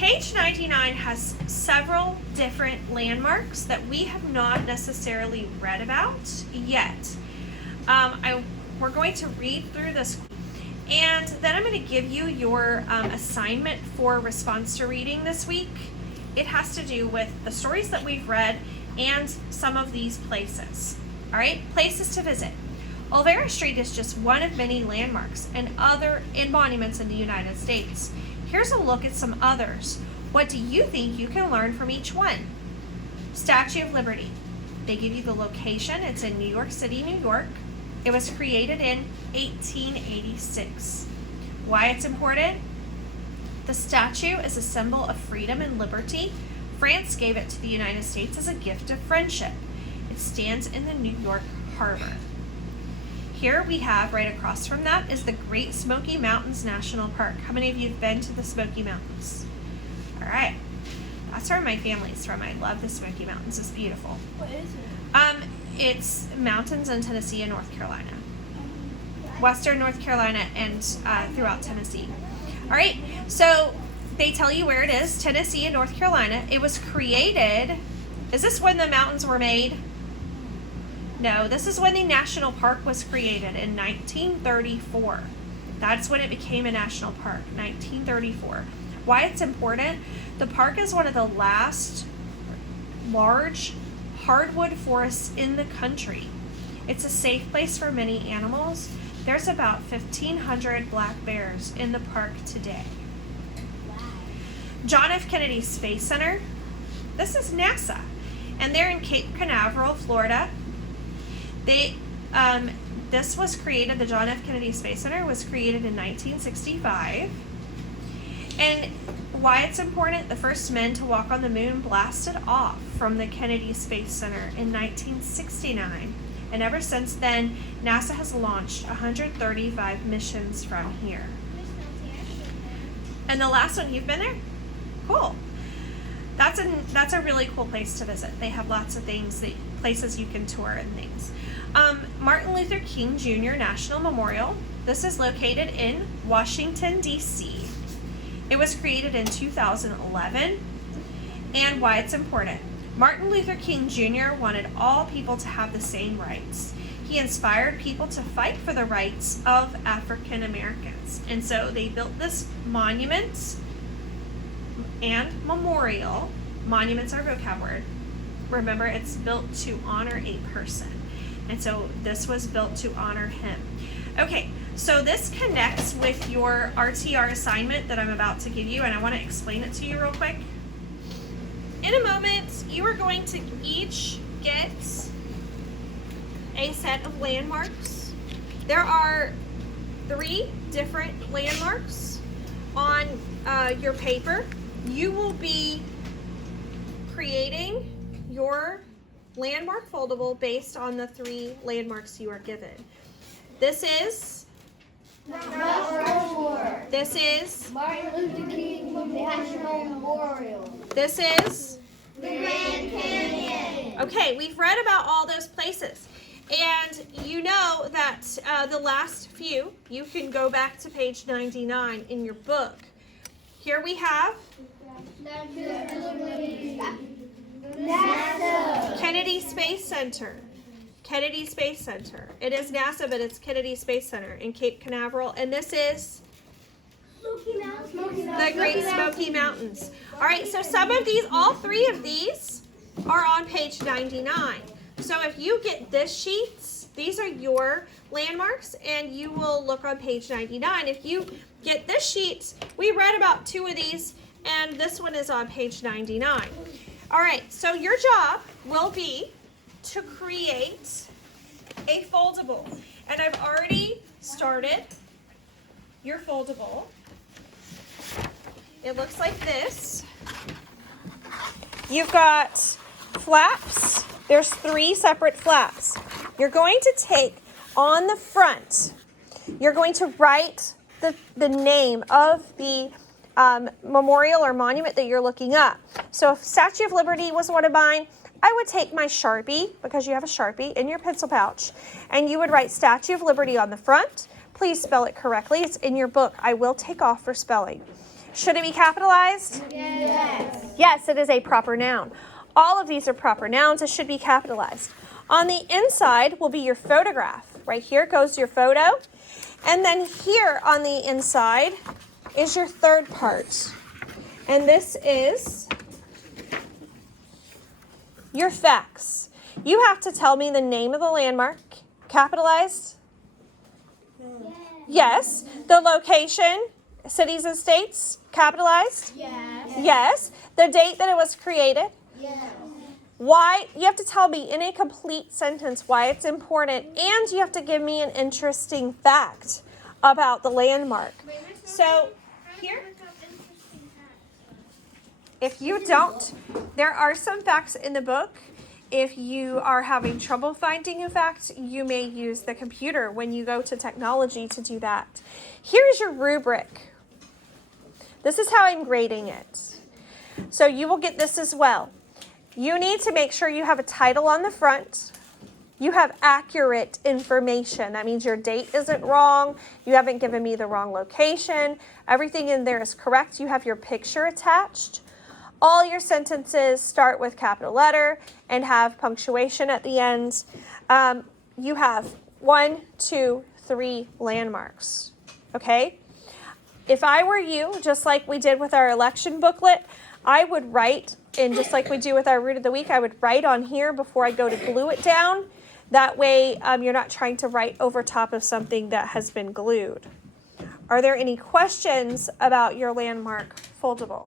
page 99 has several different landmarks that we have not necessarily read about yet. We're going to read through this, and then I'm going to give you your assignment for response to reading this week. It has to do with the stories that we've read and some of these places. All right, places to visit. Olvera Street is just one of many landmarks and other monuments in the United States. Here's a look at some others. What do you think you can learn from each one? Statue of Liberty. They give you the location. It's in New York City, New York. It was created in 1886. Why it's important? The statue is a symbol of freedom and liberty. France gave it to the United States as a gift of friendship. It stands in the New York Harbor. Here we have, right across from that, is the Great Smoky Mountains National Park. How many of you have been to the Smoky Mountains? All right. That's where my family's from. I love the Smoky Mountains. It's beautiful. What is it? It's mountains in Tennessee and North Carolina. Western North Carolina and throughout Tennessee. All right. So they tell you where it is, Tennessee and North Carolina. It was created. Is this when the mountains were made? No, this is when the national park was created in 1934. That's when it became a national park, 1934. Why it's important? The park is one of the last large hardwood forests in the country. It's a safe place for many animals. There's about 1,500 black bears in the park today. John F. Kennedy Space Center. This is NASA, and they're in Cape Canaveral, Florida. This was created, the John F. Kennedy Space Center was created in 1965. And why it's important, the first men to walk on the moon blasted off from the Kennedy Space Center in 1969. And ever since then, NASA has launched 135 missions from here. And the last one, you've been there? Cool. That's a really cool place to visit. They have lots of things, places you can tour and things. Martin Luther King Jr. National Memorial. This is located in Washington, D.C. It was created in 2011. And why it's important. Martin Luther King Jr. wanted all people to have the same rights. He inspired people to fight for the rights of African Americans. And so they built this monument and memorial. Monuments are a vocab word. Remember, it's built to honor a person. And so this was built to honor him. Okay, so this connects with your RTR assignment that I'm about to give you, and I want to explain it to you real quick. In a moment, you are going to each get a set of landmarks. There are 3 different landmarks on your paper. You will be creating your landmark foldable based on the 3 landmarks you are given. This is This is Martin Luther King National Memorial. This is The Grand Canyon. Okay, we've read about all those places. And you know that the last few, you can go back to page 99 in your book. Here we have NASA. Kennedy Space Center. Kennedy Space Center. It is NASA, but it's Kennedy Space Center in Cape Canaveral. And this is the Great Smoky Mountains. All right, so some of these, all 3 of these are on page 99. So if you get this sheets, these are your landmarks, and you will look on page 99. If you get this sheet, we read about 2 of these, and this one is on page 99. All right, so your job will be to create a foldable. And I've already started your foldable. It looks like this. You've got flaps. There's 3 separate flaps. You're going to take on the front, you're going to write the name of the memorial or monument that you're looking up. So if Statue of Liberty was one of mine, I would take my Sharpie, because you have a Sharpie in your pencil pouch, and you would write Statue of Liberty on the front. Please spell it correctly. It's in your book. I will take off for spelling. Should it be capitalized? Yes. Yes, it is a proper noun. All of these are proper nouns. It should be capitalized. On the inside will be your photograph. Right here goes your photo. And then here on the inside is your third part. And this is your facts. You have to tell me the name of the landmark. Capitalized? Yes. The location, cities and states. Capitalized? Yes. Yes. The date that it was created. Yes. Why? You have to tell me in a complete sentence why it's important, and you have to give me an interesting fact about the landmark. So here, if you don't, there are some facts in the book. If you are having trouble finding a fact, you may use the computer when you go to technology to do that. Here's your rubric. This is how I'm grading it. So you will get this as well. You need to make sure you have a title on the front. You have accurate information. That means your date isn't wrong. You haven't given me the wrong location. Everything in there is correct. You have your picture attached. All your sentences start with capital letter and have punctuation at the end. You have 1, 2, 3 landmarks. Okay? If I were you, just like we did with our election booklet, I would write, and just like we do with our root of the week, I would write on here before I go to glue it down. That way you're not trying to write over top of something that has been glued. Are there any questions about your landmark foldable?